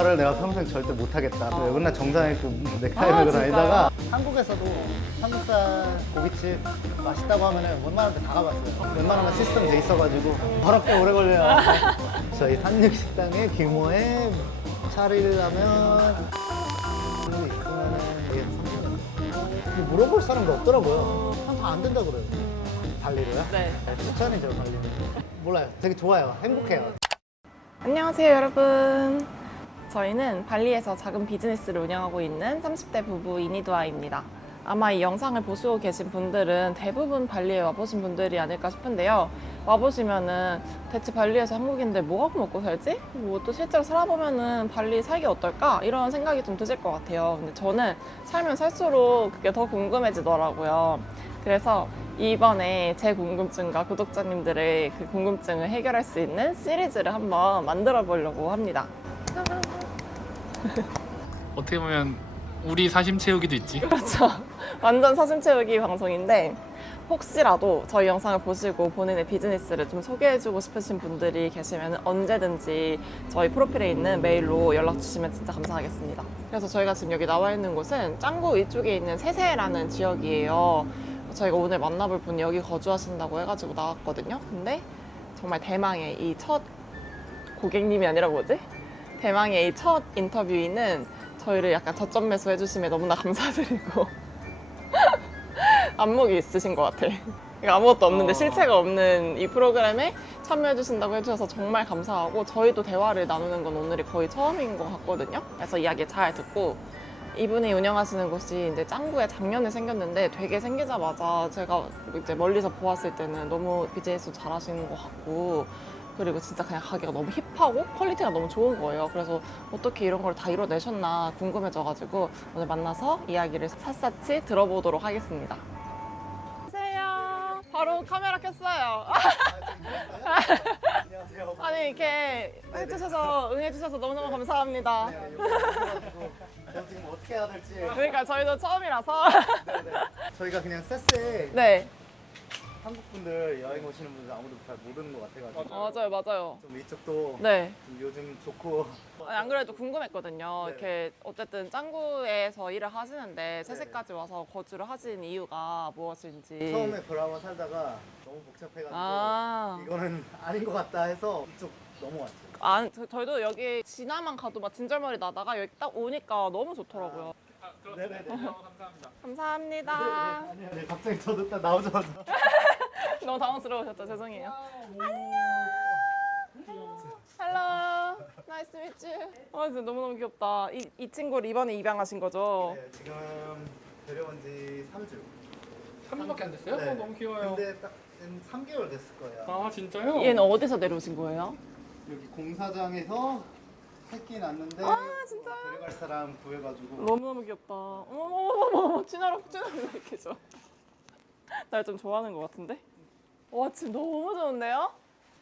말을 내가 평생 절대 못하겠다. 맨날 정장에 그 넥타이 메고 다니다가 한국에서도 삼겹살 고깃집 맛있다고 하면은 웬만한 데 다 가봤어요. 웬만하면 시스템 돼 있어가지고 더럽게 오래 걸려요. 저희 산육식당의 규모에 차리려면 있으면은 이게 물어볼 사람도 없더라고요. 다 안 된다 그래요. 발리로요? 네. 추천이죠, 발리는. 몰라요. 되게 좋아요. 행복해요. 안녕하세요, 여러분. 저희는 발리에서 작은 비즈니스를 운영하고 있는 30대 부부 이니두아입니다. 아마 이 영상을 보시고 계신 분들은 대부분 발리에 와보신 분들이 아닐까 싶은데요. 와보시면은 대체 발리에서 한국인들 뭐 하고 먹고 살지? 뭐 또 실제로 살아보면은 발리 살기 어떨까? 이런 생각이 좀 드실 것 같아요. 근데 저는 살면 살수록 그게 더 궁금해지더라고요. 그래서 이번에 제 궁금증과 구독자님들의 그 궁금증을 해결할 수 있는 시리즈를 한번 만들어 보려고 합니다. 어떻게 보면 우리 사심 채우기도 있지. 그렇죠. 완전 사심 채우기 방송인데 혹시라도 저희 영상을 보시고 본인의 비즈니스를 좀 소개해주고 싶으신 분들이 계시면 언제든지 저희 프로필에 있는 메일로 연락 주시면 진짜 감사하겠습니다. 그래서 저희가 지금 여기 나와 있는 곳은 짱구 위쪽에 있는 세세라는 지역이에요. 저희가 오늘 만나볼 분이 여기 거주하신다고 해가지고 나왔거든요. 근데 정말 대망의 이 첫 고객님이 아니라 뭐지? 대망의 이 첫 인터뷰인은 저희를 약간 저점 매수 해주심에 너무나 감사드리고 안목이 있으신 것 같아. 그러니까 아무것도 없는데 실체가 없는 이 프로그램에 참여해주신다고 해주셔서 정말 감사하고 저희도 대화를 나누는 건 오늘이 거의 처음인 것 같거든요. 그래서 이야기 잘 듣고 이분이 운영하시는 곳이 이제 짱구에 작년에 생겼는데 되게 생기자마자 제가 이제 멀리서 보았을 때는 너무 비즈니스 잘하시는 것 같고 그리고 진짜 그냥 가게가 너무 힙하고 퀄리티가 너무 좋은 거예요. 그래서 어떻게 이런 걸 다 이뤄내셨나 궁금해져가지고 오늘 만나서 이야기를 샅샅이 들어보도록 하겠습니다. 안녕하세요. 바로 카메라 켰어요. 안녕하세요. 아니 이렇게 해주셔서 응해주셔서 너무너무 감사합니다. 저 지금 어떻게 해야 될지. 그러니까 저희도 처음이라서 네네. 저희가 그냥 세스에 네. 한국 분들 여행 오시는 분들 아무도 잘 모르는 것 같아가지고 맞아요. 좀 이쪽도 네. 좀 요즘 좋고. 아니, 안 그래도 궁금했거든요. 네. 이렇게 어쨌든 짱구에서 일을 하시는데 세세까지 와서 거주를 하신 이유가 무엇인지. 처음에 브라워 살다가 너무 복잡해가지고 아, 이거는 아닌 것 같다 해서 이쪽 넘어왔죠. 저희도 여기 지나만 가도 막 진절머리 나다가 여기 딱 오니까 너무 좋더라고요. 네네네. 감사합니다. 감사합니다. 네, 갑자기 저도 딱 나오자마자 너무 당황스러우셨죠? 죄송해요. 헬로. 나이스 미츠. 진짜 너무너무 귀엽다. 이 친구를 이번에 입양하신 거죠? 네, 지금 데려온 지 3주. 3분밖에 안 됐어요? 네. 너무 귀여워요. 근데 딱 3개월 됐을 거예요. 아 진짜요? 얘는 어디서 내려오신 거예요? 여기 공사장에서 새끼 낳는데 진짜요? 데려갈 사람 구해가지고 너무너무 귀엽다. 어머머머머. 진화로 왜 이렇게 좋아? 날 좀 좋아하는 것 같은데? 와 지금 너무 좋은데요?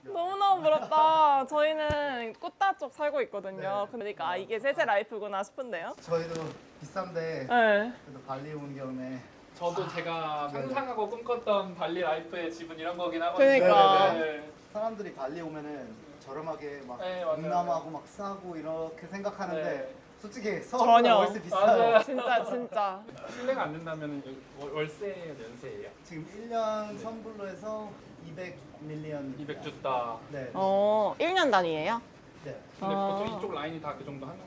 너무너무 부럽다. 저희는 꽃다 쪽 살고 있거든요. 네. 그러니까 이게 세세 라이프구나 싶은데요? 저희도 비싼데 네. 그래도 발리 온 겸에 저도 제가 네네. 상상하고 꿈꿨던 발리 라이프의 집은 이런 거긴 하거든요. 그러니까. 네. 사람들이 발리 오면은 저렴하게 막 네, 맞아요. 동남아고 막 싸고 이렇게 생각하는데 네. 솔직히 전혀. 서울보다 월세 비싸요. 맞아요. 진짜. 실례가 안 된다면 월세예요, 연세예요? 지금 1년 선불로 해서 200밀리언 200주다. 네. 1년 단위예요? 네. 근데 아. 보통 이쪽 라인이 다 그 정도 하죠.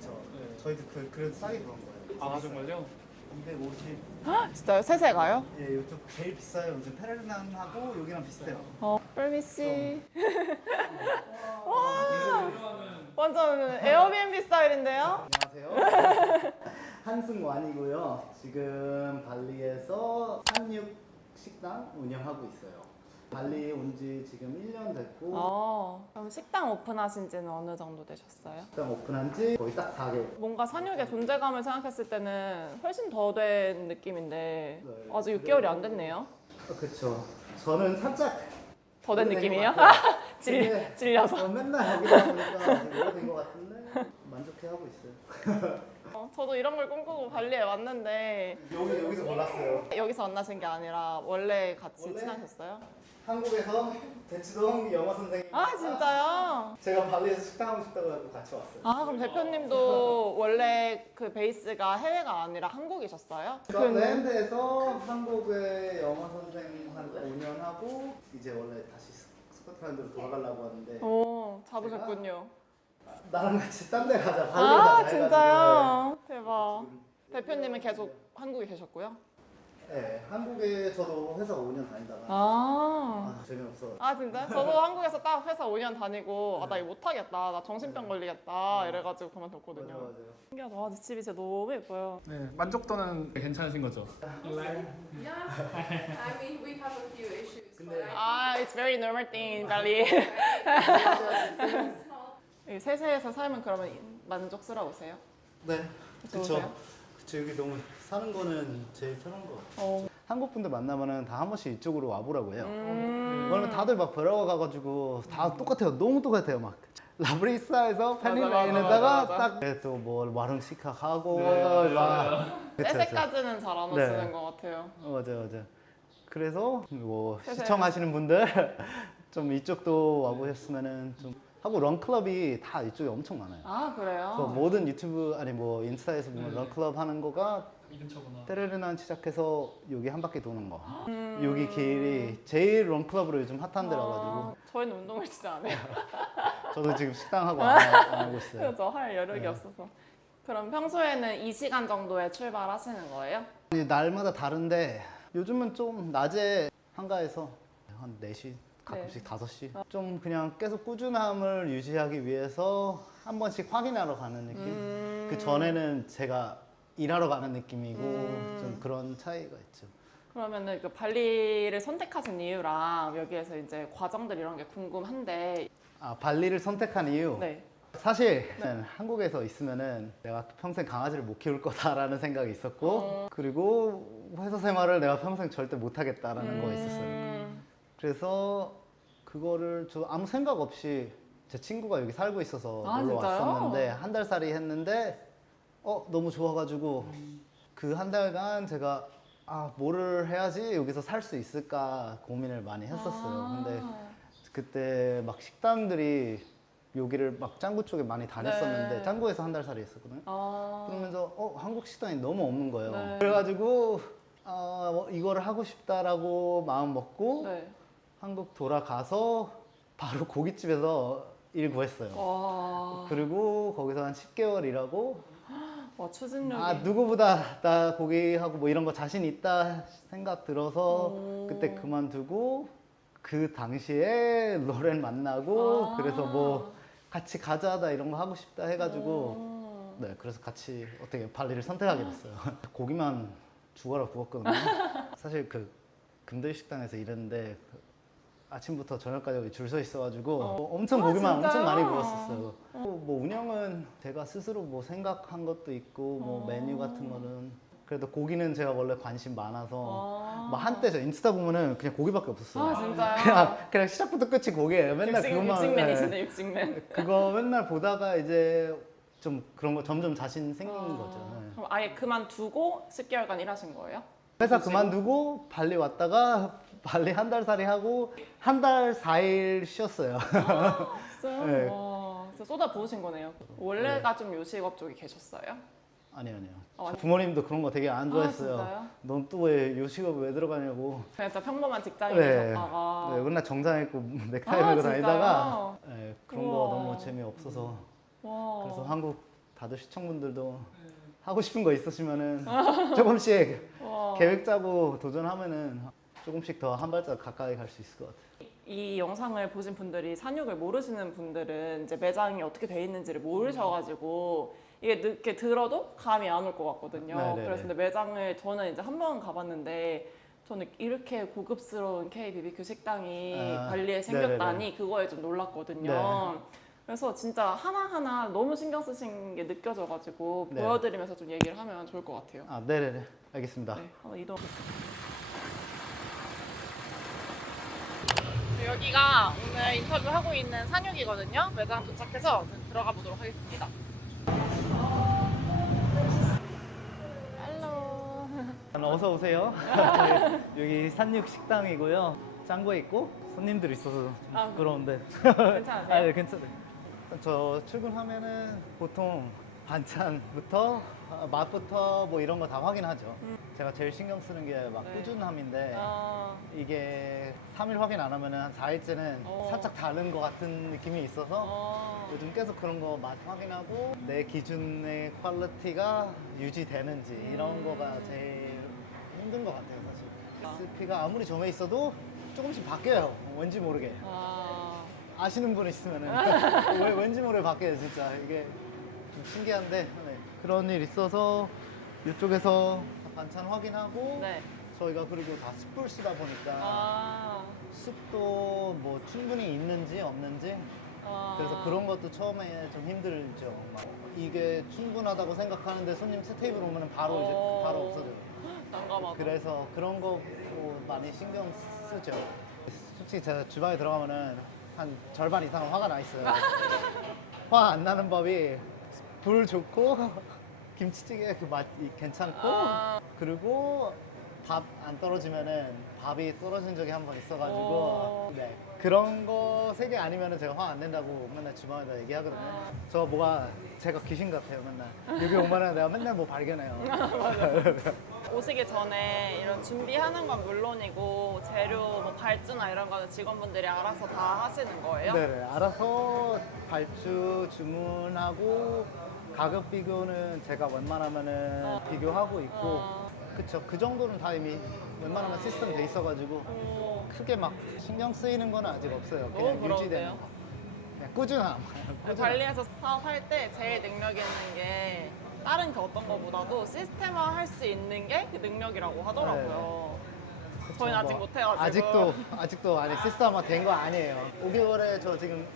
그렇죠. 네. 저희도 그래도 싸게 그런 거예요. 아 정말요? 250. 진짜요? 세세가요? 예, 이쪽 제일 비싸요. 요즘 페르난하고 여기랑 비슷해요. 뿔미씨. 완전 에어비앤비 스타일인데요? 안녕하세요. 한승완이고요. 지금 발리에서 산육 식당 운영하고 있어요. 발리 온 지 지금 1년 됐고 그럼 식당 오픈하신 지는 어느 정도 되셨어요? 식당 오픈한 지 거의 딱 4개월. 뭔가 산육의 존재감을 생각했을 때는 훨씬 더 된 느낌인데 네. 아직 6개월이 안 됐네요. 그렇죠. 저는 살짝 더 된 오래된 느낌이에요? 것 같아요. 근데 질려서. 맨날 여기다 보니까 지금 오래된 것 같은데 만족해하고 있어요. 저도 이런 걸 꿈꾸고 발리에 왔는데 여기서 몰랐어요. 여기서 만나신 게 아니라 원래 같이 원래? 친하셨어요? 한국에서 대치동 영어 선생님. 아 진짜요? 제가 발리에서 식당 하고 싶다고 해서 같이 왔어요. 아 그럼 대표님도 원래 그 베이스가 해외가 아니라 한국이셨어요? 스코틀랜드에서 한국의 영어 선생 한 5년 하고 이제 원래 다시 스코틀랜드로 돌아가려고 하는데 오 잡으셨군요. 나랑 같이 딴 데 가자. 발리 아 가자 해가지고. 진짜요? 대박. 대표님은 계속 한국에 계셨고요? 네, 한국에 저도 회사 5년 다니다가 아. 재미없어. 아 진짜? 저도 한국에서 딱 회사 5년 다니고 아 나 이거 못하겠다 나 정신병 걸리겠다 이래가지고 그만뒀거든요. 맞아요. 신기하다. 와, 집이 진짜 너무 예뻐요. 네, 만족도는 괜찮으신 거죠? Yeah, I mean, we have a few issues, but 아, it's very normal thing in Bali. it's not. 이 세세에서 살면 그러면 만족스러우세요? 네, 그쵸. 좋으세요? 그쵸, 여기 너무 사는 거는 제일 편한 거. 어. 한국 분들 만나면은 다 한 번씩 이쪽으로 와보라고 해요. 왜냐면 다들 막 뵈러 가가지고 다 똑같아요. 너무 똑같아요. 막 라브리사에서 맞아, 펜닐레인에다가 맞아. 딱 또 뭐 와름시카 하고 네, 막 그쵸, 세세까지는 잘 안 네. 오시는 것 같아요. 맞아요. 그래서 뭐 세세. 시청하시는 분들 좀 이쪽도 와보셨으면은 좀 하고 런클럽이 다 이쪽에 엄청 많아요. 아 그래요? 그래서 모든 유튜브 아니 뭐 인스타에서 보면 런클럽 하는 거가 이 근처구나. 테레르난 시작해서 여기 한 바퀴 도는 거. 여기 길이 제일 런클럽으로 요즘 핫한 데라가지고 아, 저희는 운동을 진짜 안 해요. 저도 지금 식당하고 안 하고 있어요. 그래서 할 여력이 네. 없어서. 그럼 평소에는 이 시간 정도에 출발하시는 거예요? 아니, 날마다 다른데 요즘은 좀 낮에 한가해서 한 4시 가끔씩 5시 좀 그냥 계속 꾸준함을 유지하기 위해서 한 번씩 확인하러 가는 느낌. 그 전에는 제가 일하러 가는 느낌이고 좀 그런 차이가 있죠. 그러면은 그 발리를 선택하신 이유랑 여기에서 이제 과정들 이런 게 궁금한데. 아 발리를 선택한 이유. 네. 사실 한국에서 있으면은 내가 평생 강아지를 못 키울 거다라는 생각이 있었고 그리고 회사 생활을 내가 평생 절대 못 하겠다라는 거 있었어요. 그래서 그거를 저 아무 생각 없이 제 친구가 여기 살고 있어서 아, 놀러 진짜요? 왔었는데 한 달 살이 했는데 너무 좋아가지고 그 한 달간 제가 뭐를 해야지 여기서 살 수 있을까 고민을 많이 했었어요. 근데 그때 막 식당들이 여기를 막 짱구 쪽에 많이 다녔었는데 네. 짱구에서 한 달 살이 했었거든요. 아. 그러면서 한국 식당이 너무 없는 거예요. 네. 그래가지고 이거를 하고 싶다라고 마음 먹고 네. 한국 돌아가서 바로 고깃집에서 일 구했어요. 와. 그리고 거기서 한 10개월 일하고 와 추진력이. 누구보다 나 고기하고 뭐 이런 거 자신 있다 생각 들어서 오. 그때 그만두고 그 당시에 로렌 만나고 아. 그래서 뭐 같이 가자 나 이런 거 하고 싶다 해가지고 오. 네 그래서 같이 어떻게 발리를 선택하게 됐어요. 고기만 죽어라 구웠거든요. 사실 그 금들 식당에서 일했는데 아침부터 저녁까지 줄 서 있어가지고 엄청 고기만 진짜요? 엄청 많이 구웠었어요. 뭐 운영은 제가 스스로 뭐 생각한 것도 있고 뭐 메뉴 같은 거는 그래도 고기는 제가 원래 관심 많아서 뭐 한때 저 인스타 보면은 그냥 고기밖에 없었어요. 아 진짜요? 그냥 시작부터 끝이 고기예요. 맨날 그것만 육식맨이시네 육식맨. 그거 맨날 보다가 이제 좀 그런 거 점점 자신 생긴 거죠. 네. 그럼 아예 그만두고 10개월간 일하신 거예요? 회사 그만두고 발리 왔다가 발리 한 달 살이 하고 한 달 4일 쉬었어요. 진짜요? 네. 와, 진짜 쏟아 부으신 거네요. 원래가 좀 요식업 쪽에 계셨어요? 아니요. 아니. 부모님도 그런 거 되게 안 좋아했어요. 진짜요? 넌 또 왜 요식업 왜 들어가냐고. 그냥 진짜 평범한 직장인이셨다가. 네, 맨날 정장 입고 넥타이 아, 메고 진짜요? 다니다가 네, 그런 거 우와. 너무 재미없어서 와. 그래서 한국 다들 시청분들도 하고 싶은 거 있으시면은 조금씩 와. 계획 짜고 도전하면은 조금씩 더 한 발짝 가까이 갈 수 있을 것 같아요. 이 영상을 보신 분들이 산육을 모르시는 분들은 이제 매장이 어떻게 돼 있는지를 모르셔가지고 이게 늦게 들어도 감이 안 올 것 같거든요. 네네네. 그래서 근데 매장을 저는 이제 한 번 가봤는데 저는 이렇게 고급스러운 K-BBQ 식당이 발리에 생겼다니 네네네. 그거에 좀 놀랐거든요. 네. 그래서 진짜 하나하나 너무 신경 쓰신 게 느껴져가지고 네. 보여드리면서 좀 얘기를 하면 좋을 것 같아요. 네네네. 알겠습니다. 네, 한번 이동. 여기가 오늘 인터뷰하고 있는 산육이거든요. 매장 도착해서 들어가 보도록 하겠습니다. 어서 오세요. 여기 산육 식당이고요. 짱구에 있고 손님들 있어서 좀 아, 부끄러운데. 괜찮으세요? 아, 네, 괜찮아요. 저 출근하면은 보통 반찬부터 맛부터 뭐 이런 거 다 확인하죠. 제가 제일 신경 쓰는 게 막 네. 꾸준함인데 아, 이게 3일 확인 안 하면은 한 4일째는 살짝 다른 것 같은 느낌이 있어서 요즘 계속 그런 거 맛 확인하고 내 기준의 퀄리티가 유지되는지 이런 거가 제일 힘든 것 같아요, 사실. 레시피가 아무리 정해 있어도 조금씩 바뀌어요. 왠지 모르게. 아시는 분 있으면은 왠지 모르게 바뀌어요, 진짜. 이게 좀 신기한데 네. 그런 일 있어서 이쪽에서 반찬 확인하고 네. 저희가 그리고 다 숯불 쓰다 보니까 아, 숯도 뭐 충분히 있는지 없는지 그래서 그런 것도 처음에 좀 힘들죠. 막 이게 충분하다고 생각하는데 손님 새 테이블 오면 바로 이제 바로 없어져요. 난감하다. 그래서 그런 거 많이 신경 쓰죠. 솔직히 제가 주방에 들어가면은 한 절반 이상은 화가 나 있어요. 화 안 나는 법이 불 좋고 김치찌개 그 맛 괜찮고 아. 그리고 밥 안 떨어지면은 밥이 떨어진 적이 한 번 있어가지고 오. 네. 그런 거 세 개 아니면은 제가 화 안 낸다고 맨날 주방에다 얘기하거든요. 아. 저 뭐가 제가 귀신 같아요 맨날. 여기 오면은 내가 맨날 뭐 발견해요. 오시기 전에 이런 준비하는 건 물론이고 재료 뭐 발주나 이런 거는 직원분들이 알아서 다 하시는 거예요? 네네 알아서 발주 주문하고 가격 비교는 제가 웬만하면은 비교하고 있고 그쵸 그 정도는 다 이미 웬만하면 시스템 돼 있어가지고 오, 크게 막 신경 쓰이는 건 아직 없어요. 너무 그냥 부러운데요? 유지되는 거. 그냥 꾸준함. 발리에서 사업할 때 제일 능력 있는 게 다른 그 어떤 거보다도 시스템화 할 수 있는 게 그 능력이라고 하더라고요. 저희는 아직 못해가지고. 아직도 아니 시스템화 된 거 아니에요. 5개월에 저 지금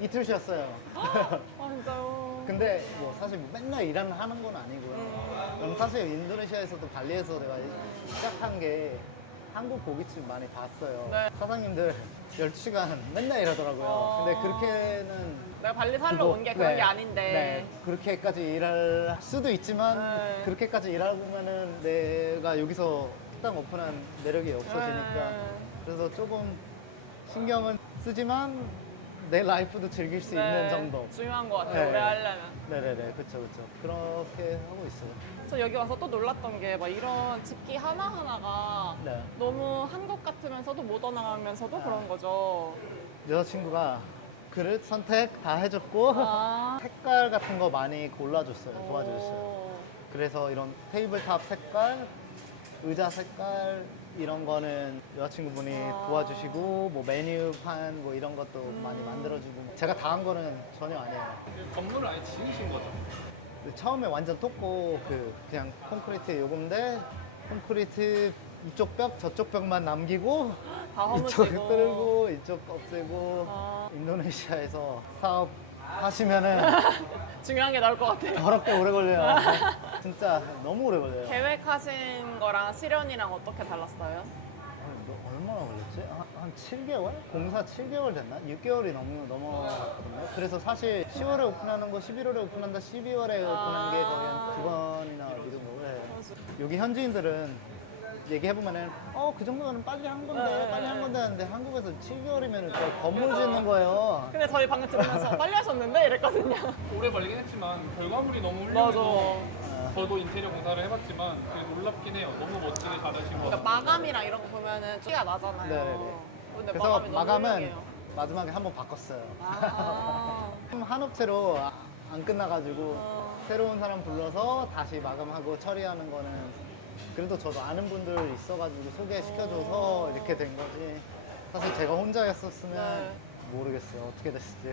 이틀 쉬었어요. 아 진짜요? 근데 뭐 사실 뭐 맨날 하는 건 아니고요. 저는 사실 인도네시아에서도 발리에서 내가 시작한 게 한국 고깃집 많이 봤어요. 네. 사장님들 12시간 맨날 일하더라고요. 근데 그렇게는 내가 발리 살러 온 게 그런 네, 게 아닌데. 네, 그렇게까지 일할 수도 있지만 네. 그렇게까지 일하면은 내가 여기서 식당 오픈한 매력이 없어지니까 네. 그래서 조금 신경은 쓰지만 내 라이프도 즐길 수 있는 네, 정도. 중요한 것 같아요. 네. 오래 하려면. 네네네, 그쵸. 그렇게 하고 있어요. 저 여기 와서 또 놀랐던 게 막 이런 집기 하나하나가 네. 너무 한국 같으면서도 모던하면서도 그런 거죠. 여자친구가 그릇 선택 다 해줬고 아. 색깔 같은 거 많이 골라줬어요. 도와줬어요. 오. 그래서 이런 테이블탑 색깔, 의자 색깔 이런 거는 여자친구분이 도와주시고 뭐 메뉴판 뭐 이런 것도 많이 만들어주고 제가 다 한 거는 전혀 아니에요. 건물을 아예 지으신 거죠? 근데 처음에 완전 똑고 그냥 콘크리트 요건데 콘크리트 이쪽 벽 저쪽 벽만 남기고 다 이쪽 허무시고. 뚫고 이쪽 없애고 아. 인도네시아에서 사업 하시면은 중요한 게 나올 것 같아요. 더럽게 오래 걸려요. 진짜 너무 오래 걸려요. 계획하신 거랑 실현이랑 어떻게 달랐어요? 아니, 너 얼마나 걸렸지? 한 7개월? 공사 7개월 됐나? 6개월이 넘었거든요. 그래서 사실 10월에 오픈하는 거 11월에 오픈한다 12월에 오픈한 게 거의 한 2번이나 미룬 거고요. 여기 현지인들은 얘기해보면은 그 정도면 빨리 한 건데 네, 빨리 한 네. 건데 하는데 한국에서 7개월이면 건물 짓는 거예요. 근데 저희 방금 들으면서 빨리 하셨는데 이랬거든요. 오래 걸리긴 했지만 결과물이 너무 맞아. 훌륭해서 저도 인테리어 공사를 해봤지만 되게 놀랍긴 해요. 너무 멋지게 잘하신 거 그러니까 마감이랑 이런 거 보면은 티가 나잖아요. 네네네. 근데 그래서 마감이 너무 마감은 훌륭해요. 마지막에 한 번 바꿨어요. 아. 한 업체로 안 끝나가지고 새로운 사람 불러서 다시 마감하고 처리하는 거는 그래도 저도 아는 분들 있어가지고 소개시켜줘서 이렇게 된 거지. 사실 제가 혼자였었으면 네. 모르겠어요. 어떻게 됐을지.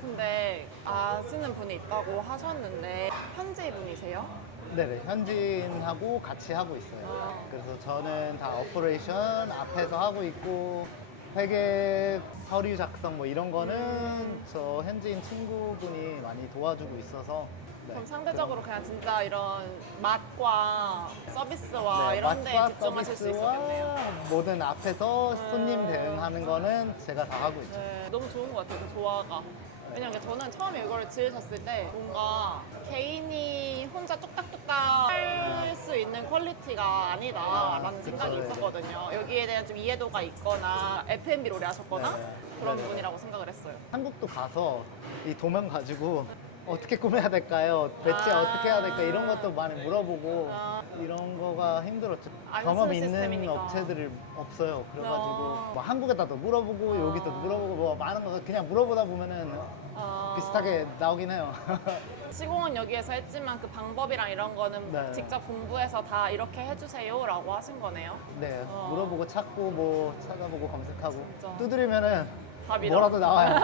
근데 아시는 분이 있다고 하셨는데 현지 분이세요? 네네. 현지인하고 같이 하고 있어요. 그래서 저는 다 오퍼레이션 앞에서 하고 있고 회계 서류 작성 뭐 이런 거는 저 현지인 친구분이 많이 도와주고 있어서 네. 그럼 상대적으로 그냥 진짜 이런 맛과 서비스와 네, 이런 데 맛과 집중하실 수 서비스와 있었겠네요. 모든 앞에서 손님 대응하는 거는 제가 다 하고 있죠. 네, 너무 좋은 것 같아요, 그 조화가. 왜냐면 저는 처음에 이거를 지으셨을 때 뭔가 개인이 혼자 뚝딱뚝딱 할 수 있는 퀄리티가 아니다라는 그쵸, 생각이 네. 있었거든요. 여기에 대한 좀 이해도가 있거나 F&B로 오래 하셨거나 네. 그런 네. 분이라고 생각을 했어요. 한국도 가서 이 도면 가지고 어떻게 꾸며야 될까요? 배치 어떻게 해야 될까? 이런 것도 많이 물어보고 이런 거가 힘들었죠. 안 경험 쓰는 있는 시스템이니까. 업체들이 없어요. 그래가지고 아. 뭐 한국에다도 물어보고 여기도 물어보고 뭐 많은 거 그냥 물어보다 보면은 아. 비슷하게 나오긴 해요. 시공은 여기에서 했지만 그 방법이랑 이런 거는 네. 직접 공부해서 다 이렇게 해주세요라고 하신 거네요. 네, 어. 물어보고 찾고 뭐 찾아보고 검색하고 진짜. 두드리면은 답이 뭐라도 나와요.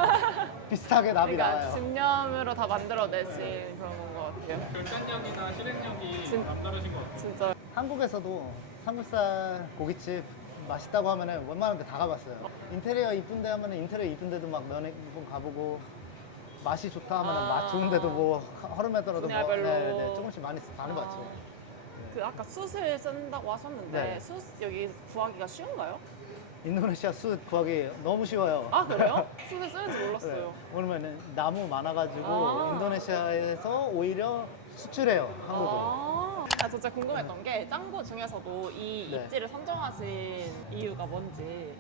비슷하게 답이 그러니까 나와요. 집념으로 다 만들어내신 그런 건 것 같아요. 결단력이나 실행력이 진- 남다르신 것 같아요. 진짜. 한국에서도 삼겹살 고깃집 맛있다고 하면은 웬만한 데 다 가봤어요. 인테리어 이쁜데 하면은 인테리어 이쁜데도 막 면회 가보고 맛이 좋다 하면은 아. 맛 좋은데도 뭐 허름하더라도 뭐 분야별로. 네, 조금씩 많이 다녀봤죠. 그 아까 숯을 쓴다고 하셨는데 네. 숯 여기 구하기가 쉬운가요? 인도네시아 숯 구하기 너무 쉬워요. 아 그래요? 숯을 쓰는지 몰랐어요. 왜냐면은 나무 많아가지고 아. 인도네시아에서 오히려 수출해요 한국으로. 아 진짜 궁금했던 게 짱구 중에서도 이 네. 입지를 선정하신 이유가 뭔지.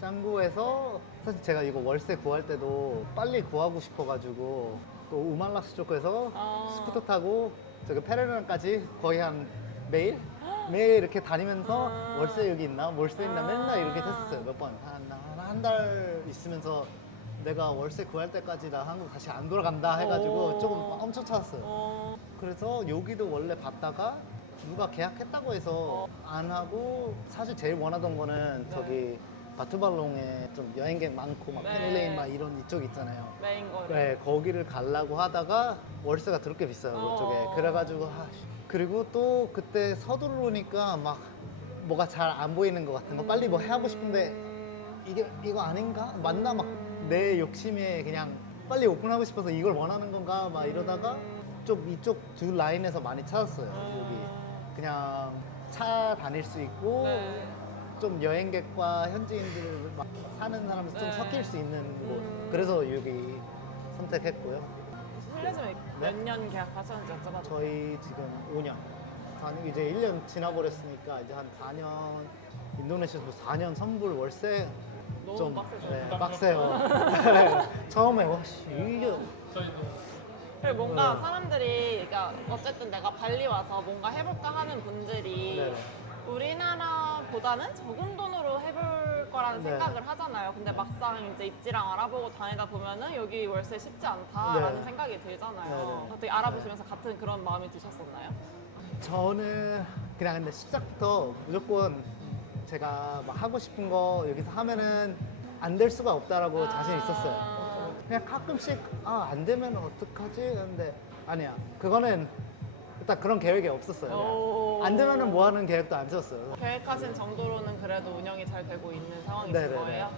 짱구에서 사실 제가 이거 월세 구할 때도 빨리 구하고 싶어가지고 또 우말락스 쪽에서 아. 스쿠터 타고 저기 페레르나까지 거의 한 매일 이렇게 다니면서 아. 월세 여기 있나 월세 있나 아. 맨날 이렇게 했었어요. 몇 번 한 달 있으면서 내가 월세 구할 때까지 나 한국 다시 안 돌아간다 해가지고 오. 조금 엄청 찾았어요. 어, 그래서 여기도 원래 봤다가 누가 계약했다고 해서 안 하고 사실 제일 원하던 거는 네. 저기 바투발롱에 좀 여행객 많고 막 네. 페놀레인 막 이런 이쪽 있잖아요. 메인 거를. 네, 거기를 가려고 하다가 월세가 더럽게 비싸요, 그쪽에. 어. 그래가지고 그리고 또 그때 서두르니까 막 뭐가 잘 안 보이는 것 같은 거 빨리 뭐 하고 싶은데 이거 아닌가? 맞나? 막 내 욕심에 그냥 빨리 오픈하고 싶어서 이걸 원하는 건가? 막 이러다가 좀 이쪽 두 라인에서 많이 찾았어요, 여기. 그냥 차 다닐 수 있고 네. 좀 여행객과 현지인들 막 사는 사람 좀 네. 섞일 수 있는 곳. 그래서 여기 선택했고요. 실례지만 네? 몇 년 계약하셨는지 여쭤봐도 돼요? 저희 지금 5년. 이제 1년 지나버렸으니까 이제 한 4년, 인도네시아도 4년 선불 월세 너무 좀 빡세죠. 네, 빡세요. 처음에 와, 씨, 이게 저희도 그리고 뭔가 네. 사람들이 그러니까 어쨌든 내가 발리 와서 뭔가 해볼까 하는 분들이 네. 우리나라보다는 적은 돈으로 해볼 거라는 네. 생각을 하잖아요. 근데 막상 이제 입지랑 알아보고 다니다 보면은 여기 월세 쉽지 않다라는 네. 생각이 들잖아요. 네, 네. 어떻게 알아보시면서 같은 그런 마음이 드셨었나요? 저는 그냥 근데 시작부터 무조건 제가 막 하고 싶은 거 여기서 하면은 안 될 수가 없다라고 자신 있었어요. 그냥 가끔씩 안 되면 어떡하지? 근데 아니야. 그거는 일단 그런 계획이 없었어요. 오. 그냥. 안 되면은 뭐 하는 계획도 안 세웠어요. 계획하신 정도로는 그래도 운영이 잘 되고 있는 상황이신 네네네. 거예요?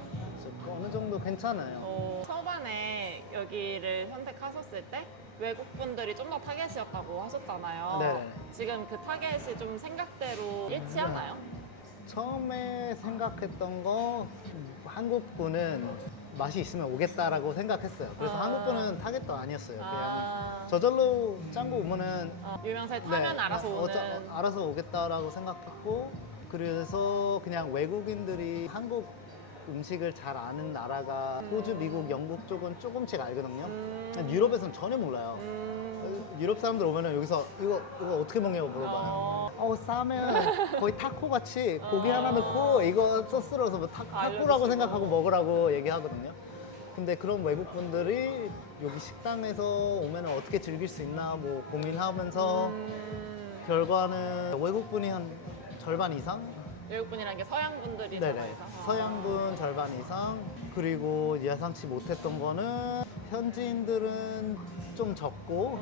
그래서 어느 정도 괜찮아요. 초반에 여기를 선택하셨을 때 외국 분들이 좀 더 타겟이었다고 하셨잖아요. 네네. 지금 그 타겟이 좀 생각대로 일치하나요? 처음에 생각했던 거 한국 분은 맛이 있으면 오겠다라고 생각했어요. 그래서 아. 한국 분은 타겟도 아니었어요. 그냥 아. 저절로 짱구 오면은 유명세 타면 알아서 오는. 알아서 오겠다라고 생각했고 그래서 그냥 외국인들이 한국 음식을 잘 아는 나라가 호주, 미국, 영국 쪽은 조금씩 알거든요. 유럽에서는 전혀 몰라요. 유럽 사람들 오면은 여기서 이거 어떻게 먹냐고 물어봐요. 싸면 거의 타코 같이 고기 하나 넣고 이거 소스로서 뭐 타코라고 알려주시고. 생각하고 먹으라고 얘기하거든요. 근데 그런 외국 분들이 여기 식당에서 오면은 어떻게 즐길 수 있나 뭐 고민하면서 결과는 외국 분이 한 절반 이상? 외국분이라는 게 서양 분들이 네네. 서양분 절반 이상. 그리고 예상치 못했던 거는 현지인들은 좀 적고,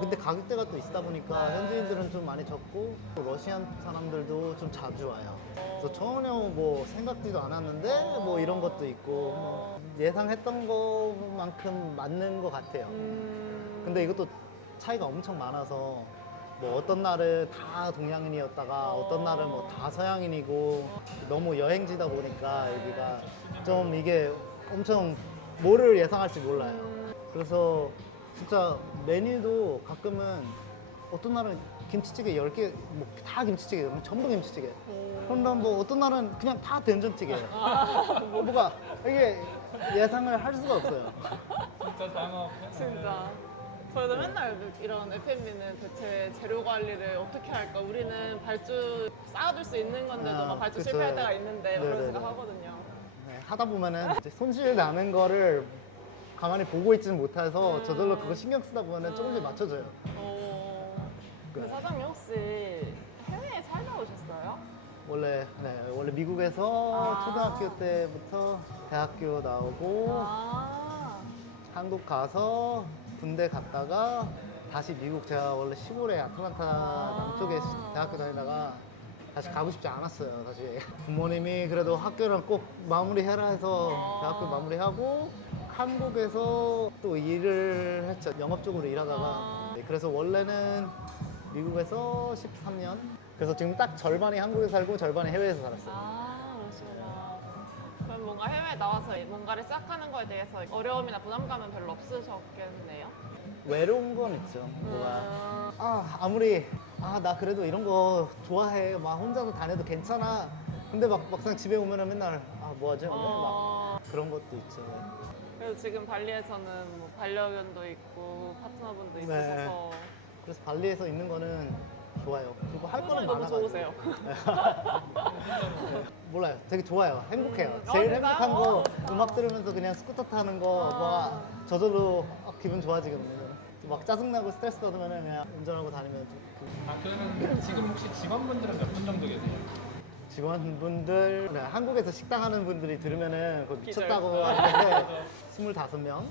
근데 가격대가 또 있다 보니까 현지인들은 좀 많이 적고, 또 러시안 사람들도 좀 자주 와요. 그래서 전혀 뭐 생각지도 않았는데 뭐 이런 것도 있고, 뭐 예상했던 것만큼 맞는 것 같아요. 근데 이것도 차이가 엄청 많아서 뭐 어떤 날은 다 동양인이었다가 어떤 날은 뭐 다 서양인이고 너무 여행지다 보니까 여기가 좀 이게 엄청 뭐를 예상할지 몰라요. 그래서 진짜 메뉴도 가끔은 어떤 날은 김치찌개 10개 뭐 다 김치찌개 전부 김치찌개. 그럼 뭐 어떤 날은 그냥 다 된장찌개예요. 뭐가 이게 예상을 할 수가 없어요. 진짜 다양하고. 진짜. 저희도 맨날 이런 F&B는 대체 재료 관리를 어떻게 할까? 우리는 발주 쌓아둘 수 있는 건데도 막 발주 그쵸. 실패할 때가 있는데 그런 네네네. 생각하거든요. 네, 하다 보면은 이제 손실 나는 거를 가만히 보고 있지는 못해서 저절로 그거 신경 쓰다 보면은 조금씩 맞춰져요. 그 사장님 혹시 해외에 살다 오셨어요? 원래 미국에서 초등학교 때부터 대학교 나오고 아, 한국 가서 군대 갔다가 다시 미국 제가 원래 시골에 아틀란타 남쪽에 대학교 다니다가 다시 가고 싶지 않았어요. 다시 부모님이 그래도 학교를 꼭 마무리해라 해서 대학교 마무리하고 한국에서 또 일을 했죠. 영업 쪽으로 일하다가 네, 그래서 원래는 미국에서 13년 그래서 지금 딱 절반이 한국에 살고 절반이 해외에서 살았어요. 그러시구나. 그럼 뭔가 해외에 나와서 뭔가를 시작하는 거에 대해서 어려움이나 부담감은 별로 없으셨겠네요? 외로운 건 있죠. 뭐가 아무리 나 그래도 이런 거 좋아해 막 혼자서 다녀도 괜찮아. 근데 막상 집에 오면은 맨날 뭐하지 오늘 막 그런 것도 있죠. 그래서 지금 발리에서는 뭐 반려견도 있고 파트너분도 네. 있으셔서 그래서 발리에서 있는 거는 좋아요. 그리고 할 거는 표정이 너무 많아가지고. 좋으세요. 몰라요. 되게 좋아요. 행복해요. 아, 제일 진짜요? 행복한 거 음악 들으면서 그냥 스쿠터 타는 거 막 저절로 기분 좋아지거든요. 막 짜증나고 스트레스 받으면 그냥 운전하고 다니면 그러면 지금 혹시 직원분들은 몇 분 정도 계세요? 직원분들 한국에서 식당 하는 분들이 들으면은 그거 기절. 미쳤다고 하는데 25명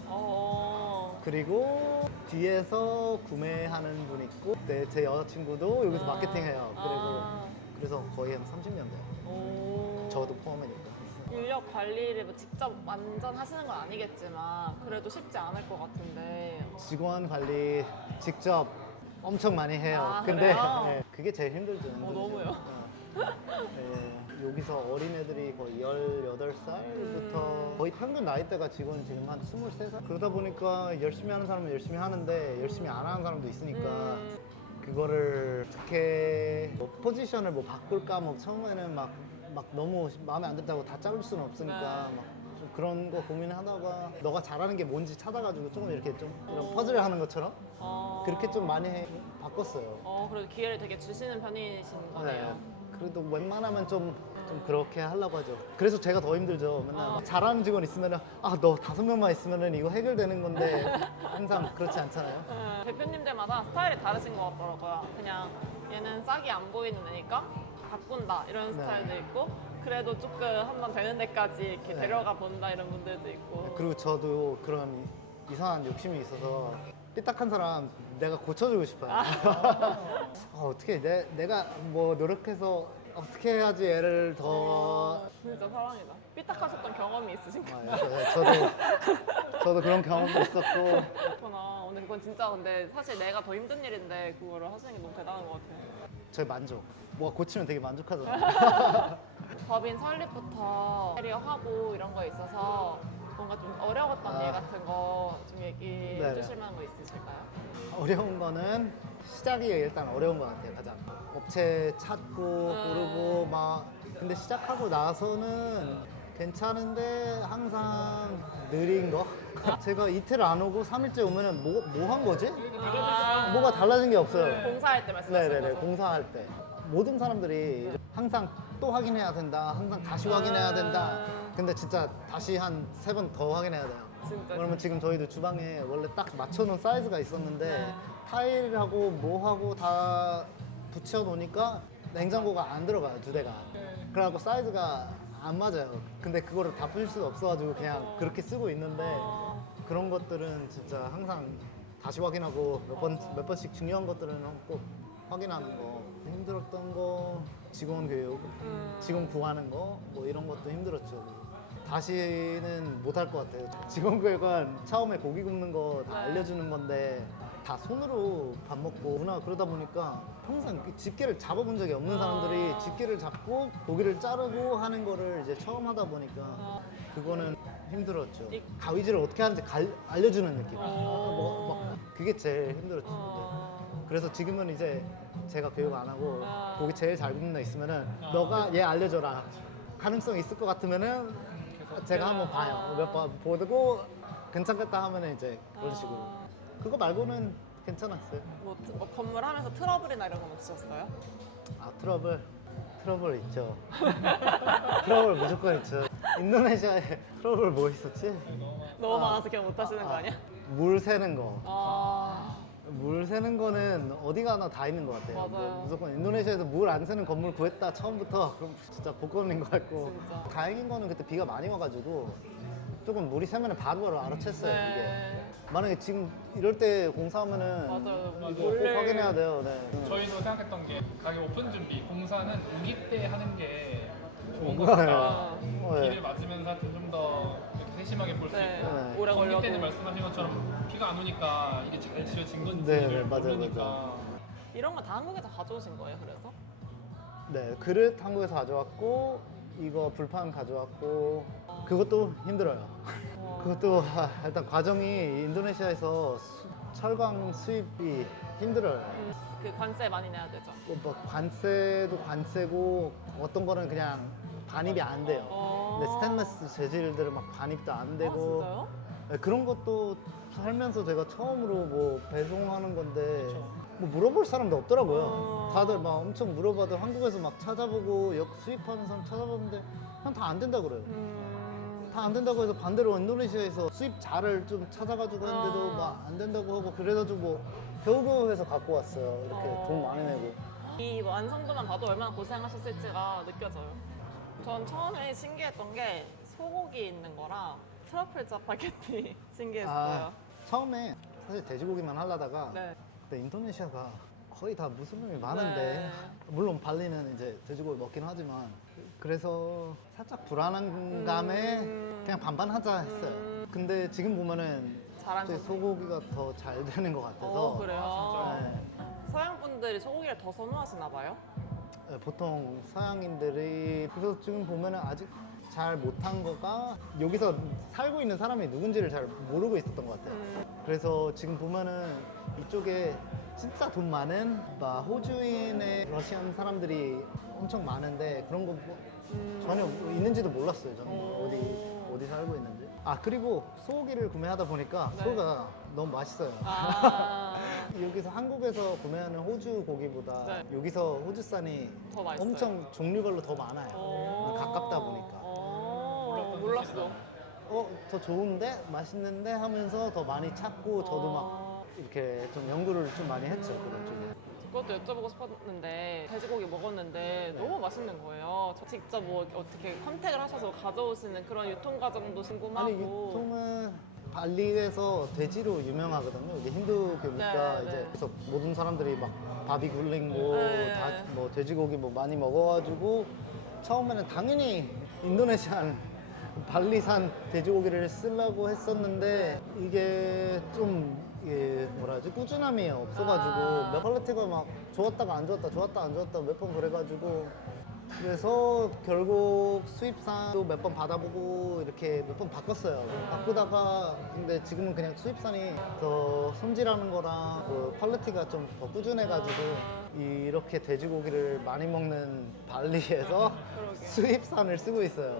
그리고 뒤에서 구매하는 분 있고 네, 제 여자친구도 여기서 마케팅해요. 그래서 거의 한 30명 돼요. 저도 포함이니까. 인력 관리를 뭐 직접 완전 하시는 건 아니겠지만 그래도 쉽지 않을 것 같은데 직원 관리 직접 엄청 많이 해요. 근데 그래요? 네, 그게 제일 힘들죠. 너무요? 네, 여기서 어린애들이 거의 18살부터 거의 평균 나이대가 직원 지금 한 23살? 그러다 보니까 열심히 하는 사람은 열심히 하는데 열심히 안 하는 사람도 있으니까 그거를 어떻게 뭐 포지션을 뭐 바꿀까 뭐 처음에는 막 너무 마음에 안 든다고 다 자를 수는 없으니까 막 좀 그런 거 고민하다가 너가 잘하는 게 뭔지 찾아가지고 조금 이렇게 좀 이런 퍼즐을 하는 것처럼 그렇게 좀 많이 바꿨어요. 그래도 기회를 되게 주시는 편이신 거네요. 그래도 웬만하면 좀 그렇게 하려고 하죠. 그래서 제가 더 힘들죠. 맨날 막 잘하는 직원 있으면은 너 5명만 있으면은 이거 해결되는 건데 항상 그렇지 않잖아요. 대표님들마다 스타일이 다르신 것 같더라고요. 그냥 얘는 싹이 안 보이는 애니까 바꾼다 이런 스타일도 있고 그래도 조금 한번 되는 데까지 이렇게 데려가 본다 이런 분들도 있고 그리고 저도 그런 이상한 욕심이 있어서 삐딱한 사람 내가 고쳐주고 싶어요. 어떻게 내가 뭐 노력해서 어떻게 해야지 얘를 더 진짜 사랑이다. 삐딱하셨던 경험이 있으신가요? 저도 그런 경험도 있었고 그렇구나. 오늘 그건 진짜 근데 사실 내가 더 힘든 일인데 그거를 하시는 게 너무 대단한 것 같아요. 저희 만족. 뭐가 고치면 되게 만족하잖아요. 법인 설립부터 캐리어하고 이런 거에 있어서 뭔가 좀 어려웠던 일 같은 거 좀 얘기해 네네. 주실 만한 거 있으실까요? 어려운 거는 시작이 일단 어려운 것 같아요. 가장 업체 찾고 고르고 막 근데 시작하고 나서는 괜찮은데 항상 느린 거. 제가 이틀 안 오고 3일째 오면은 뭐 한 거지? 뭐가 달라진 게 없어요. 공사할 때 말씀하시는 네네네, 거죠? 공사할 때. 모든 사람들이 항상 또 확인해야 된다, 항상 다시 확인해야 된다. 근데 진짜 다시 한 3번 더 확인해야 돼요. 진짜. 그러면 지금 저희도 주방에 원래 딱 맞춰놓은 사이즈가 있었는데 타일하고 뭐하고 다 붙여 놓으니까 냉장고가 안 들어가요, 2대가. 그래갖고 사이즈가 안 맞아요. 근데 그거를 다 풀 수가 없어가지고 그냥 그렇게 쓰고 있는데 그런 것들은 진짜 항상 다시 확인하고 몇 번씩 중요한 것들은 꼭 확인하는 거. 힘들었던 거, 직원 교육, 직원 구하는 거, 뭐 이런 것도 힘들었죠. 다시는 못 할 것 같아요. 직원 교육은 처음에 고기 굽는 거 다 네. 알려주는 건데 다 손으로 밥 먹고 누나 그러다 보니까 항상 그 집게를 잡아본 적이 없는 사람들이 아. 집게를 잡고 고기를 자르고 하는 거를 이제 처음 하다 보니까 그거는 힘들었죠. 이- 가위질을 어떻게 하는지 알려주는 느낌. 어. 막 그게 제일 힘들었죠. 그래서 지금은 이제 제가 교육 안 하고 아. 고기 제일 잘 굽는 애 있으면은 너가 얘 알려줘라. 가능성 있을 것 같으면은 제가 한번 봐요. 몇 번 보고 괜찮겠다 하면은 이제 그런 식으로. 그거 말고는 괜찮았어요. 뭐 건물 하면서 트러블이나 이런 건 없으셨어요? 아 트러블 있죠. 트러블 무조건 있죠. 인도네시아에 트러블 뭐 있었지? 너무 많아서 그냥 못 하시는 거 아니야? 물 새는 거. 아, 물 새는 거는 어디 가나 다 있는 것 같아요. 맞아요. 무조건 인도네시아에서 물 안 새는 건물 구했다 처음부터 그럼 진짜 복권인 것 같고. 진짜. 다행인 거는 그때 비가 많이 와가지고 조금 물이 새면 바로바로 알아챘어요. 네. 이게. 만약에 지금 이럴 때 공사하면은 맞아요. 이거 꼭 확인해야 돼요. 네. 저희도 생각했던 게 가게 오픈 준비 공사는 우기 때 하는 게 좋은 것 네. 같다. 네. 비를 맞으면서 좀 더 세심하게 볼 수 네. 있고 네. 오래 우기 걸려도. 때는 말씀하신 것처럼 비가 안 오니까 이게 잘 지어진 건지 네, 네, 맞아요, 모르니까 이런 거 다 한국에서 가져오신 거예요, 그래서? 네, 그릇 한국에서 가져왔고 이거 불판 가져왔고 그것도 힘들어요. 그것도 일단 과정이 인도네시아에서 철강 수입이 힘들어요. 그 관세 많이 내야 되죠. 뭐 관세도 관세고 어떤 거는 그냥 반입이 안 돼요. 근데 스테인리스 재질들은 막 반입도 안 아, 되고 진짜요? 네, 그런 것도 살면서 제가 처음으로 뭐 배송하는 건데 뭐 물어볼 사람도 없더라고요. 다들 막 엄청 물어봐도 한국에서 막 찾아보고 수입하는 사람 찾아보는데 그냥 다 안 된다 그래요. 다 안 된다고 해서 반대로 인도네시아에서 수입자를 좀 찾아가지고 했는데도 막 안 된다고 하고 그래가지고 뭐 겨우겨우 해서 갖고 왔어요. 이렇게 돈 많이 내고. 이 완성도만 봐도 얼마나 고생하셨을지가 느껴져요. 전 처음에 신기했던 게 소고기 있는 거랑 트러플 짜파게티 신기했어요. 처음에 사실 돼지고기만 하려다가 네. 근데 인도네시아가 거의 다 무슬림이 많은데 네. 물론 발리는 이제 돼지고기 먹긴 하지만 그래서 살짝 불안한 감에 그냥 반반 하자 했어요. 근데 지금 보면은 잘하셨네. 소고기가 더 잘 되는 것 같아서 그래요? 네. 서양 분들이 소고기를 더 선호하시나 봐요? 네, 보통 서양인들이 그래서 지금 보면은 아직 잘 못한 거가 여기서 살고 있는 사람이 누군지를 잘 모르고 있었던 것 같아요. 그래서 지금 보면은 이쪽에 진짜 돈 많은 막 호주인의 러시안 사람들이 엄청 많은데 그런 거 뭐 전혀 있는지도 몰랐어요. 저는 어디 살고 있는지. 아 그리고 소고기를 구매하다 보니까 네. 소가 너무 맛있어요. 아, 여기서 한국에서 구매하는 호주 고기보다 네. 여기서 호주산이 더 맛있어요. 엄청 종류별로 더 많아요. 가깝다 보니까. 몰랐어. 더 좋은데? 맛있는데? 하면서 더 많이 찾고 저도 막 이렇게 좀 연구를 좀 많이 했죠. 그런 쪽에. 그것도 여쭤보고 싶었는데 돼지고기 먹었는데 너무 맛있는 거예요. 저 직접 뭐 어떻게 컨택을 하셔서 가져오시는 그런 유통 과정도 궁금하고. 아니 유통은 발리에서 돼지로 유명하거든요. 이게 힌두교니까 네, 이제 네. 그래서 모든 사람들이 막 바비 굴링고 네. 다 뭐 돼지고기 뭐 많이 먹어가지고 처음에는 당연히 인도네시안 발리산 돼지고기를 쓰려고 했었는데 이게 좀 뭐라 하지 꾸준함이 없어가지고 몇 퀄리티가 막 좋았다가 안 좋았다 좋았다 안 좋았다 몇 번 그래가지고 그래서 결국 수입산도 몇 번 받아보고 이렇게 몇 번 바꿨어요. 바꾸다가 근데 지금은 그냥 수입산이 더 손질하는 거랑 그 퀄리티가 좀 더 꾸준해가지고 이렇게 돼지고기를 많이 먹는 발리에서 수입산을 쓰고 있어요.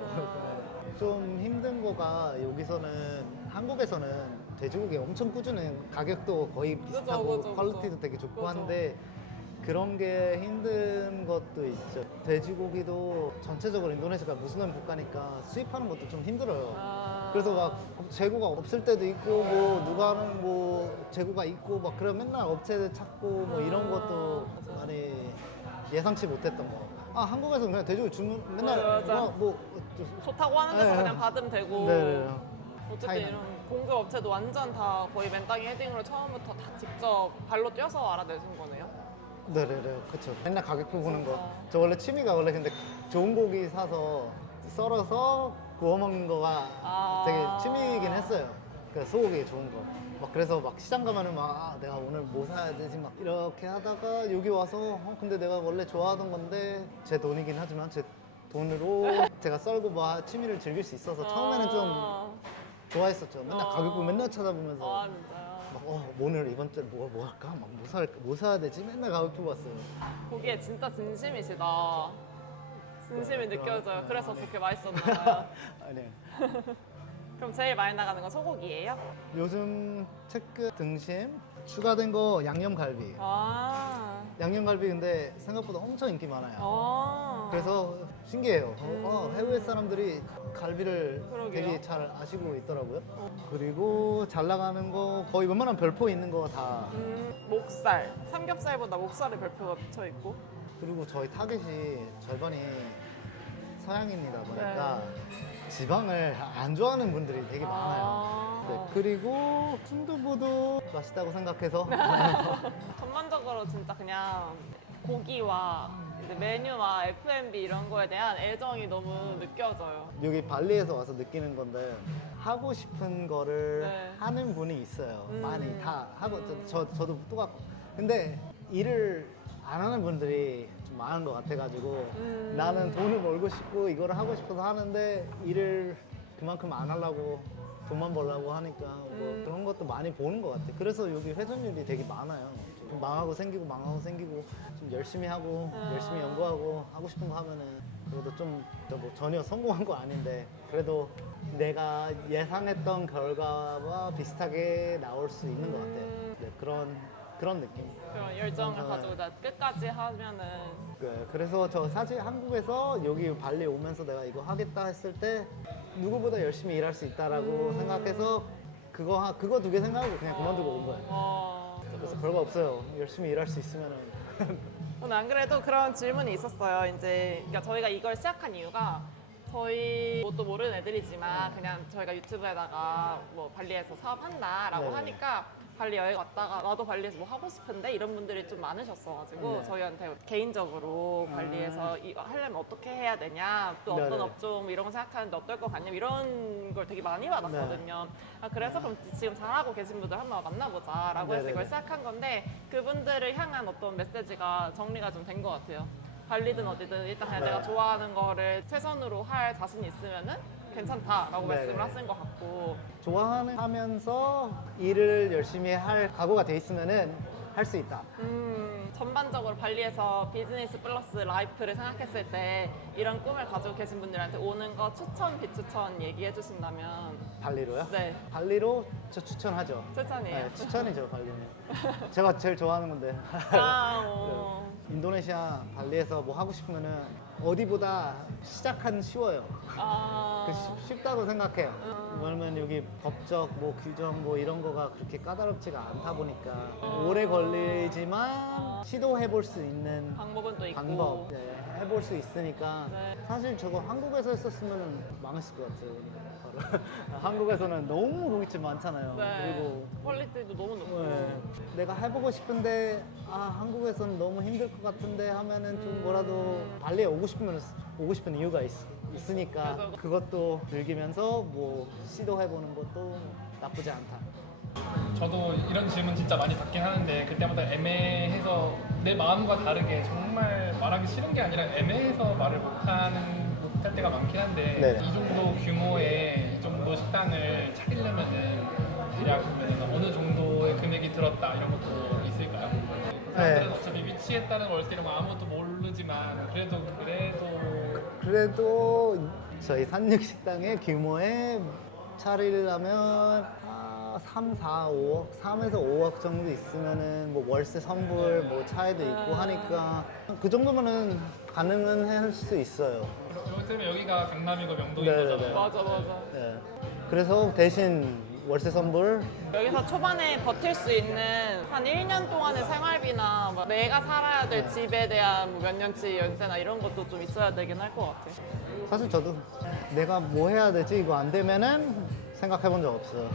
좀 힘든 거가 여기서는 한국에서는 돼지고기 엄청 꾸준해. 가격도 거의 비슷하고 그죠. 퀄리티도 되게 좋고 그죠. 한데 그런 게 힘든 것도 있죠. 돼지고기도 전체적으로 인도네시아가 무슬림 국가니까 수입하는 것도 좀 힘들어요. 그래서 막 재고가 없을 때도 있고 뭐 누가는 뭐 재고가 있고 막 그런 맨날 업체들 찾고 뭐 이런 것도 많이 예상치 못했던 거. 아 한국에서는 그냥 돼지고기 주문 맨날 맞아. 뭐 좋다고 하는 데서 네. 그냥 받으면 되고. 네네. 어쨌든 차이나. 이런 공급 업체도 완전 다 거의 맨땅에 헤딩으로 처음부터 다 직접 발로 뛰어서 알아내신 거네요. 네네네, 그쵸. 맨날 가격표 보는 거. 진짜. 저 원래 취미가 원래 근데 좋은 고기 사서 썰어서 구워 먹는 거가 아. 되게 취미이긴 했어요. 그 소고기 좋은 거. 막 그래서 막 시장 가면은 막 아, 내가 오늘 뭐 사야 되지 막 이렇게 하다가 여기 와서 근데 내가 원래 좋아하던 건데 제 돈이긴 하지만 제 돈으로 제가 썰고 막 취미를 즐길 수 있어서 처음에는 좀 좋아했었죠. 맨날 가격표 맨날 찾아보면서 아 진짜요? 막 오늘 이번 주에 뭐 할까? 막 뭐 사야 되지? 맨날 가격표 봤어요. 고기에 진짜 진심이시다. 진심이 그럼, 느껴져요. 네, 그래서 네. 그렇게 맛있었나요? 아니요. 그럼 제일 많이 나가는 건 소고기예요? 요즘 채끝 등심 추가된 거 양념갈비. 아, 양념갈비 근데 생각보다 엄청 인기 많아요. 어. 그래서 신기해요. 해외 사람들이 갈비를 그러게요. 되게 잘 아시고 있더라고요. 그리고 잘 나가는 거 거의 웬만한 별표 있는 거 다. 목살. 삼겹살보다 목살에 별표가 붙어 있고. 그리고 저희 타겟이 절반이 서양인이다 보니까 네. 지방을 안 좋아하는 분들이 되게 많아요. 아. 네, 그리고 순두부도 맛있다고 생각해서 전반적으로 진짜 그냥 고기와 이제 메뉴와 F&B 이런 거에 대한 애정이 너무 느껴져요. 여기 발리에서 와서 느끼는 건데 하고 싶은 거를 네. 하는 분이 있어요. 많이 다 하고 저도 똑같고 근데 일을 안 하는 분들이 좀 많은 것 같아가지고 나는 돈을 벌고 싶고 이거를 하고 싶어서 하는데 일을 그만큼 안 하려고 돈만 벌려고 하니까 뭐 그런 것도 많이 보는 것 같아요. 그래서 여기 회전율이 되게 많아요. 좀 망하고 생기고 망하고 생기고 좀 열심히 하고 열심히 연구하고 하고 싶은 거 하면은 그래도 좀 뭐 전혀 성공한 거 아닌데 그래도 내가 예상했던 결과와 비슷하게 나올 수 있는 것 같아요. 네, 그런 느낌. 그런 열정을 네. 가지고 나 끝까지 하면은 네, 그래서 저 사실 한국에서 여기 발리 오면서 내가 이거 하겠다 했을 때 누구보다 열심히 일할 수 있다라고 생각해서 그거 두 개 생각하고 그냥 그만두고 온 거예요. 그래서 별거 없어요. 열심히 일할 수 있으면은. 오늘 안 그래도 그런 질문이 있었어요. 이제 그러니까 저희가 이걸 시작한 이유가 저희 뭣도 모르는 애들이지만 그냥 저희가 유튜브에다가 뭐 발리에서 사업한다라고 네네. 하니까 발리 여행 왔다가 나도 발리에서 뭐 하고 싶은데 이런 분들이 좀 많으셨어가지고 네. 저희한테 개인적으로 발리에서 이거 하려면 어떻게 해야 되냐 또 어떤 네네. 업종 이런 거 생각하는데 어떨 것 같냐 이런 걸 되게 많이 받았거든요. 아, 그래서 그럼 지금 잘하고 계신 분들 한번 만나보자라고 해서 이걸 네네네. 시작한 건데 그분들을 향한 어떤 메시지가 정리가 좀 된 것 같아요. 발리든 어디든 일단 그냥 네. 내가 좋아하는 거를 최선으로 할 자신이 있으면은 괜찮다라고 네네. 말씀을 하신 것 같고 좋아하는 하면서 일을 열심히 할 각오가 돼 있으면은 할 수 있다. 전반적으로 발리에서 비즈니스 플러스 라이프를 생각했을 때 이런 꿈을 가지고 계신 분들한테 오는 거 추천, 비추천 얘기해 주신다면 발리로요? 네, 발리로 저 추천하죠. 추천이에요. 네, 추천이죠, 발리는. 제가 제일 좋아하는 건데. 아, 어. 인도네시아 발리에서 뭐 하고 싶으면은 어디보다 시작하는 쉬워요. 아, 쉽다고 생각해요. 왜냐면 여기 법적 뭐 규정 뭐 이런 거가 그렇게 까다롭지가 않다 보니까 오래 걸리지만 시도해 볼 수 있는 방법은 또 있고 방법 네, 해볼 수 있으니까 네. 사실 저거 한국에서 했었으면 망했을 것 같아요. 바로. 한국에서는 너무 고깃집 많잖아요. 네. 그리고 퀄리티도 너무 높고 네, 내가 해보고 싶은데 한국에서는 너무 힘들 것 같은데 하면은 좀 뭐라도 발리에 오고 싶으면 오고 싶은 이유가 있으니까 그래서- 그것도 즐기면서 뭐 시도해보는 것도 나쁘지 않다. 저도 이런 질문 진짜 많이 받긴 하는데 그때마다 애매해서 내 마음과 다르게 정말 말하기 싫은 게 아니라 애매해서 말을 못할 때가 많긴 한데 네네. 이 정도 규모의 이 정도 식당을 차리려면은 대략 어느 정도의 금액이 들었다 이런 것도 있을까요? 사람들은 어차피 위치에 따른 월세 이런 거 아무것도 모르지만 그래도 저희 산육식당의 규모에 차리려면 3, 4, 5억, 3에서 5억 정도 있으면은 뭐 월세 선불, 뭐 차이도 있고 하니까 그 정도면은 가능은 할 수 있어요. 여기 때문에 여기가 강남이고 명동인 네네네. 거잖아요. 맞아 맞아. 네. 그래서 대신 월세 선불 여기서 초반에 버틸 수 있는 한 1년 동안의 생활비나 뭐 내가 살아야 될 집에 대한 뭐 몇 년치 연세나 이런 것도 좀 있어야 되긴 할 것 같아. 사실 저도 내가 뭐 해야 되지 이거 안 되면은 생각해 본 적 없어요.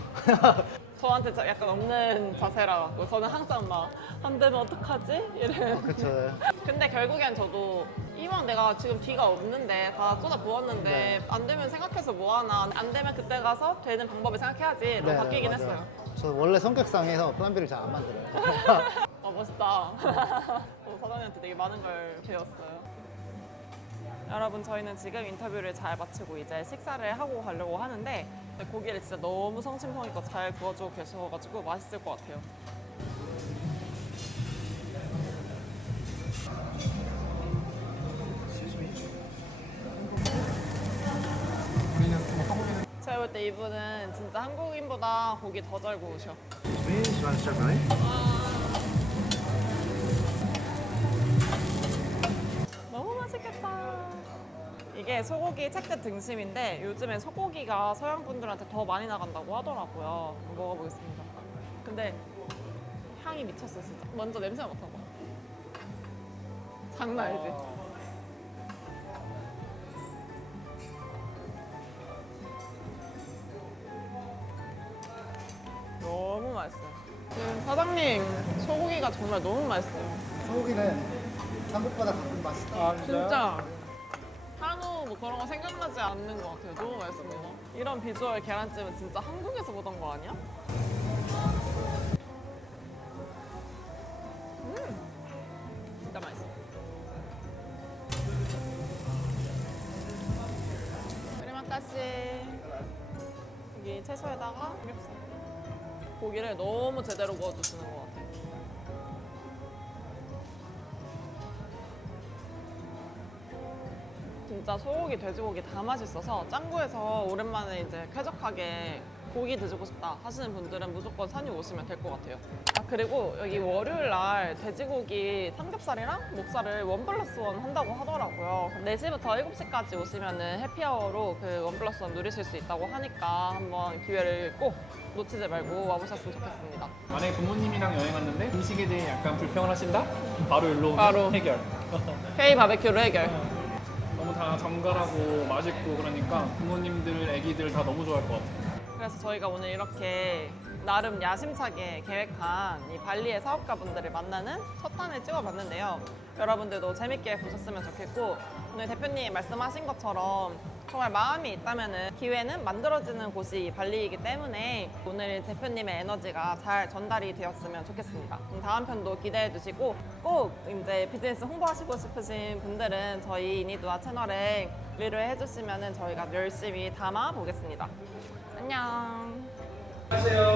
저한테 약간 없는 자세라 갖고 저는 항상 막 안 되면 어떡하지? 이래. 그쵸. 근데 결국엔 저도 이왕 내가 지금 뒤가 없는데 다 쏟아 부었는데 네. 안 되면 생각해서 뭐하나 안 되면 그때 가서 되는 방법을 생각해야지 너무 바뀌긴 맞아요. 했어요. 저 원래 성격상에서 플랜 B를 잘 안 만들어요. 멋있다. 사장님한테 되게 많은 걸 배웠어요. 여러분 저희는 지금 인터뷰를 잘 마치고 이제 식사를 하고 가려고 하는데 고기를 진짜 너무 성심성의껏 잘 구워주고 계셔가지고 맛있을 것 같아요. 제가 볼 때 이분은 진짜 한국인보다 고기 더 잘 구우셔. 너무 맛있겠다. 이게 소고기 채끝 등심인데 요즘에 소고기가 서양 분들한테 더 많이 나간다고 하더라고요. 한번 먹어보겠습니다. 근데 향이 미쳤어 진짜. 먼저 냄새 맡아봐. 장난 아니지? 너무 맛있어요. 사장님 소고기가 정말 너무 맛있어요. 소고기는 한국보다 가끔 맛있다. 진짜 한우 뭐 그런 거 생각나지 않는 것 같아요. 너무 맛있습니다. 이런 비주얼 계란찜은 진짜 한국에서 보던 거 아니야? 진짜 맛있어. 그리마까시 여기 채소에다가 삼겹살. 고기를 너무 제대로 구워주시는 것 같아요. 진짜 소고기, 돼지고기 다 맛있어서 짱구에서 오랜만에 이제 쾌적하게 고기 드시고 싶다 하시는 분들은 무조건 산유 오시면 될 것 같아요. 아 그리고 여기 월요일 날 돼지고기 삼겹살이랑 목살을 1+1 한다고 하더라고요. 4시부터 7시까지 오시면은 해피아워로 그 1+1 누리실 수 있다고 하니까 한번 기회를 꼭 놓치지 말고 와보셨으면 좋겠습니다. 만약에 부모님이랑 여행 왔는데 음식에 대해 약간 불평을 하신다? 바로 일로 바로. 오면 해결. K 바베큐로 해결. 너무 다 정갈하고 맛있고 그러니까 부모님들, 애기들 다 너무 좋아할 것 같아요. 그래서 저희가 오늘 이렇게 나름 야심차게 계획한 이 발리의 사업가분들을 만나는 첫 탄을 찍어봤는데요. 여러분들도 재밌게 보셨으면 좋겠고 오늘 대표님 말씀하신 것처럼 정말 마음이 있다면 기회는 만들어지는 곳이 이 발리이기 때문에 오늘 대표님의 에너지가 잘 전달이 되었으면 좋겠습니다. 다음 편도 기대해 주시고 꼭 이제 비즈니스 홍보하시고 싶으신 분들은 저희 이니드와 채널에 리뷰를 해주시면 저희가 열심히 담아 보겠습니다. 안녕. 안녕하세요.